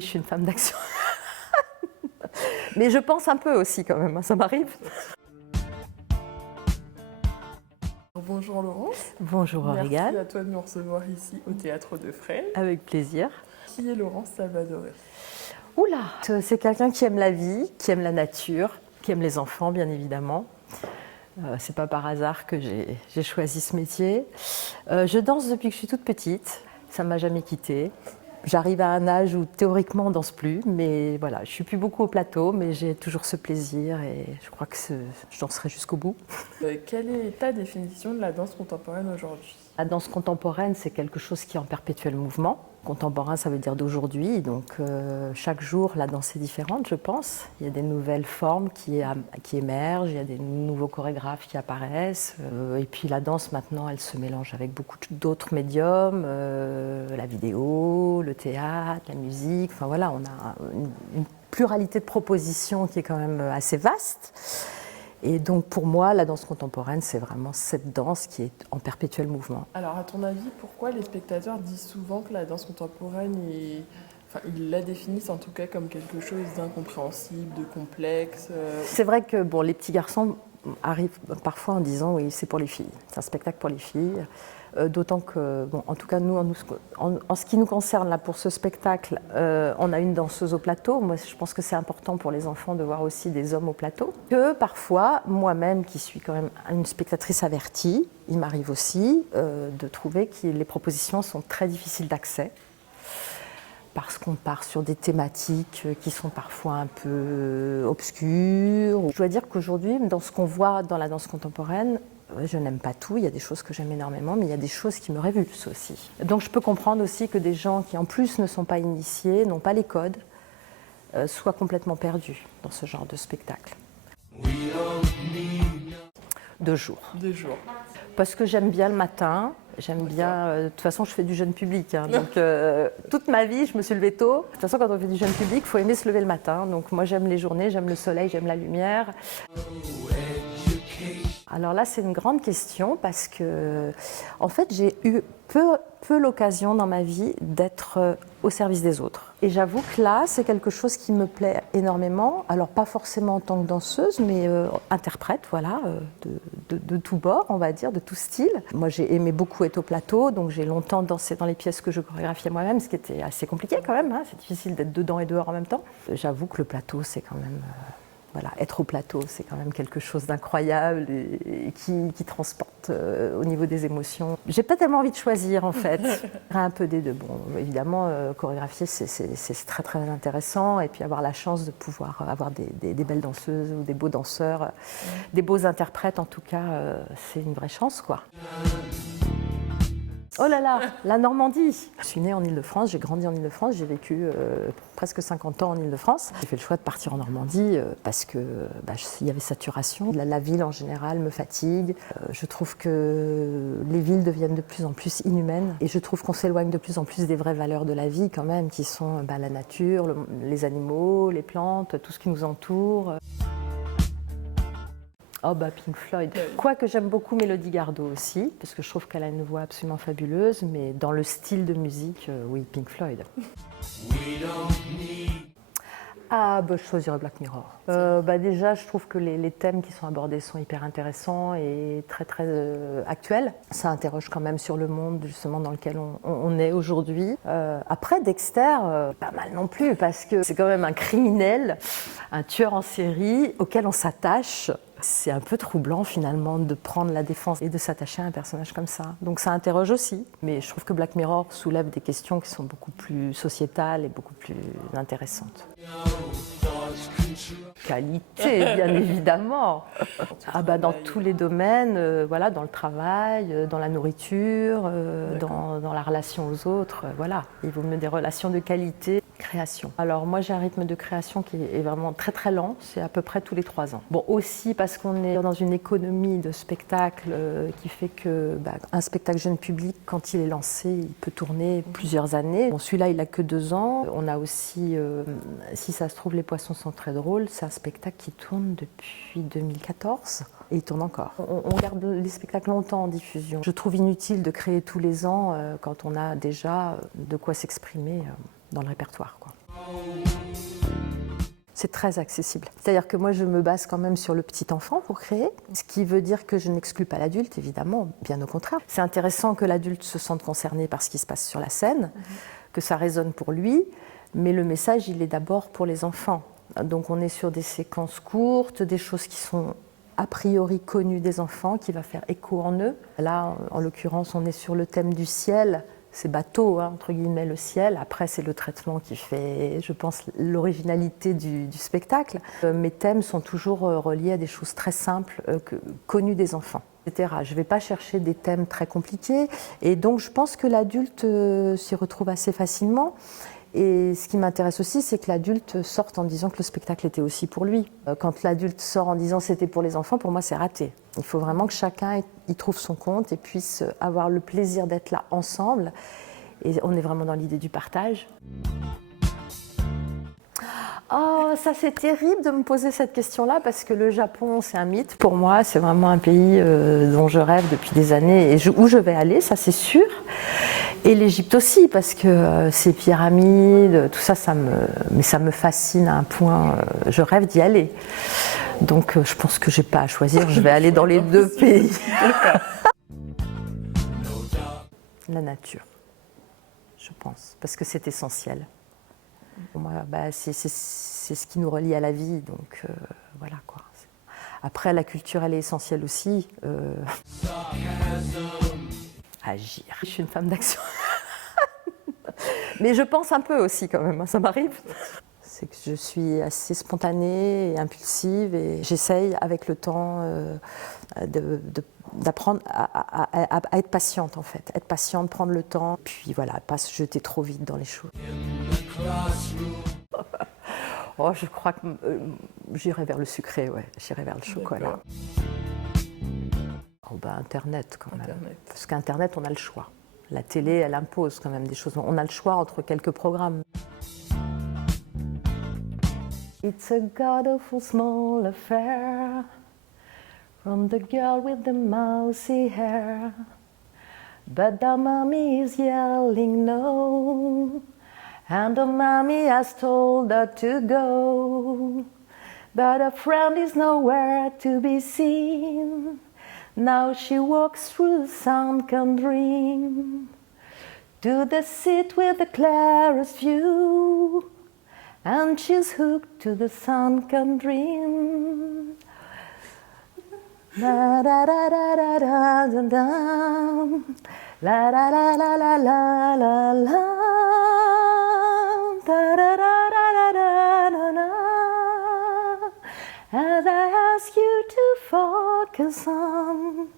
Je suis une femme d'action. Mais je pense un peu aussi quand même, ça m'arrive. Bonjour Laurence. Bonjour Aurélien. Merci à toi de nous recevoir ici au Théâtre de Fresnes. Avec plaisir. Qui est Laurence Salvadore? Oula, c'est quelqu'un qui aime la vie, qui aime la nature, qui aime les enfants bien évidemment. C'est pas par hasard que j'ai choisi ce métier. Je danse depuis que je suis toute petite, ça ne m'a jamais quittée. J'arrive à un âge où théoriquement on ne danse plus, mais voilà, je ne suis plus beaucoup au plateau, mais j'ai toujours ce plaisir et je crois que je danserai jusqu'au bout. Quelle est ta définition de la danse contemporaine aujourd'hui? La danse contemporaine, c'est quelque chose qui est en perpétuel mouvement. Contemporain, ça veut dire d'aujourd'hui, donc chaque jour, la danse est différente, je pense. Il y a des nouvelles formes qui émergent, il y a des nouveaux chorégraphes qui apparaissent. Et puis la danse, maintenant, elle se mélange avec beaucoup d'autres médiums, la vidéo, le théâtre, la musique. Enfin voilà, on a une pluralité de propositions qui est quand même assez vaste. Et donc pour moi, la danse contemporaine, c'est vraiment cette danse qui est en perpétuel mouvement. Alors à ton avis, pourquoi les spectateurs disent souvent que la danse contemporaine ils la définissent en tout cas comme quelque chose d'incompréhensible, de complexe? C'est vrai que bon, les petits garçons arrivent parfois en disant oui, c'est pour les filles, c'est un spectacle pour les filles. D'autant que, bon, en tout cas, nous, en ce qui nous concerne, là, pour ce spectacle, on a une danseuse au plateau. Moi, je pense que c'est important pour les enfants de voir aussi des hommes au plateau. Que parfois, moi-même, qui suis quand même une spectatrice avertie, il m'arrive aussi de trouver que les propositions sont très difficiles d'accès. Parce qu'on part sur des thématiques qui sont parfois un peu obscures. Je dois dire qu'aujourd'hui, dans ce qu'on voit dans la danse contemporaine, je n'aime pas tout, il y a des choses que j'aime énormément, mais il y a des choses qui me révulsent aussi. Donc je peux comprendre aussi que des gens qui en plus ne sont pas initiés, n'ont pas les codes, soient complètement perdus dans ce genre de spectacle. 2 jours. 2 jours. Parce que j'aime bien le matin, j'aime bien... de toute façon, je fais du jeune public, hein, donc toute ma vie, je me suis levée tôt. De toute façon, quand on fait du jeune public, il faut aimer se lever le matin. Donc moi, j'aime les journées, j'aime le soleil, j'aime la lumière. Alors là, c'est une grande question parce que, en fait, j'ai eu peu l'occasion dans ma vie d'être au service des autres. Et j'avoue que là, c'est quelque chose qui me plaît énormément. Alors, pas forcément en tant que danseuse, mais interprète, voilà, de tous bords, on va dire, de tout style. Moi, j'ai aimé beaucoup être au plateau, donc j'ai longtemps dansé dans les pièces que je chorégraphiais moi-même, ce qui était assez compliqué quand même, hein. C'est difficile d'être dedans et dehors en même temps. J'avoue que le plateau, c'est quand même... Voilà, être au plateau, c'est quand même quelque chose d'incroyable et qui transporte au niveau des émotions. J'ai pas tellement envie de choisir en fait. Un peu des deux. Bon, évidemment, chorégraphier, c'est très très intéressant. Et puis avoir la chance de pouvoir avoir des belles danseuses ou des beaux danseurs, des beaux interprètes en tout cas, c'est une vraie chance quoi. Oh là là, la Normandie. Je suis née en Île-de-France, j'ai grandi en Île-de-France, j'ai vécu presque 50 ans en Île-de-France. J'ai fait le choix de partir en Normandie parce que il y avait saturation. La ville en général me fatigue. Je trouve que les villes deviennent de plus en plus inhumaines et je trouve qu'on s'éloigne de plus en plus des vraies valeurs de la vie quand même, qui sont la nature, les animaux, les plantes, tout ce qui nous entoure. Oh Pink Floyd. Quoique j'aime beaucoup Mélodie Gardot aussi, parce que je trouve qu'elle a une voix absolument fabuleuse, mais dans le style de musique, oui, Pink Floyd. Je choisirais Black Mirror. Déjà, je trouve que les thèmes qui sont abordés sont hyper intéressants et très très actuels. Ça interroge quand même sur le monde justement dans lequel on est aujourd'hui. Après, Dexter, pas mal non plus, parce que c'est quand même un criminel, un tueur en série auquel on s'attache. C'est un peu troublant finalement de prendre la défense et de s'attacher à un personnage comme ça. Donc ça interroge aussi. Mais je trouve que Black Mirror soulève des questions qui sont beaucoup plus sociétales et beaucoup plus intéressantes. Qualité, bien évidemment. Dans tous les domaines, voilà, dans le travail, dans la nourriture, dans la relation aux autres, voilà. Il vaut mieux des relations de qualité. Création. Alors moi j'ai un rythme de création qui est vraiment très très lent, c'est à peu près tous les 3 ans. Bon aussi parce qu'on est dans une économie de spectacle qui fait que un spectacle jeune public quand il est lancé il peut tourner plusieurs années. Bon celui-là il a que 2 ans. On a aussi, si ça se trouve Les Poissons sont très drôles, c'est un spectacle qui tourne depuis 2014. Et il tourne encore. On garde les spectacles longtemps en diffusion. Je trouve inutile de créer tous les ans quand on a déjà de quoi s'exprimer dans le répertoire, quoi. C'est très accessible. C'est-à-dire que moi, je me base quand même sur le petit enfant pour créer, ce qui veut dire que je n'exclus pas l'adulte, évidemment, bien au contraire. C'est intéressant que l'adulte se sente concerné par ce qui se passe sur la scène, que ça résonne pour lui, mais le message, il est d'abord pour les enfants. Donc on est sur des séquences courtes, des choses qui sont a priori connues des enfants, qui va faire écho en eux. Là, en l'occurrence, on est sur le thème du ciel. C'est bateau, hein, entre guillemets, le ciel. Après, c'est le traitement qui fait, je pense, l'originalité du spectacle. Mes thèmes sont toujours reliés à des choses très simples, connues des enfants, etc. Je ne vais pas chercher des thèmes très compliqués. Et donc, je pense que l'adulte s'y retrouve assez facilement. Et ce qui m'intéresse aussi, c'est que l'adulte sorte en disant que le spectacle était aussi pour lui. Quand l'adulte sort en disant c'était pour les enfants, pour moi, c'est raté. Il faut vraiment que chacun y trouve son compte et puisse avoir le plaisir d'être là ensemble. Et on est vraiment dans l'idée du partage. Oh, ça c'est terrible de me poser cette question-là parce que le Japon, c'est un mythe. Pour moi, c'est vraiment un pays dont je rêve depuis des années et où je vais aller, ça c'est sûr. Et l'Égypte aussi, parce que ces pyramides, tout ça, ça me fascine à un point, je rêve d'y aller. Donc je pense que je n'ai pas à choisir, je vais aller dans les deux pays. La nature, je pense, parce que c'est essentiel. Pour moi, c'est ce qui nous relie à la vie, donc voilà quoi. Après, la culture, elle est essentielle aussi. Agir. Je suis une femme d'action. Mais je pense un peu aussi quand même, ça m'arrive. C'est que je suis assez spontanée et impulsive et j'essaye avec le temps d'apprendre à être patiente en fait. Être patiente, prendre le temps, puis voilà, pas se jeter trop vite dans les choses. Oh, je crois que j'irai vers le sucré, ouais. J'irai vers le chocolat. Oh, Internet quand même. Internet. Parce qu'Internet, on a le choix. La télé, elle impose quand même des choses. On a le choix entre quelques programmes. It's a god-awful small affair from the girl with the mousy hair. But the mommy is yelling no, and the mommy has told her to go. But her friend is nowhere to be seen. Now she walks through the sunken dream to the seat with the clearest view, and she's hooked to the sunken dream. La da da da da da da da, la da la la la la la la, da da da da da da da. As I ask you to focus on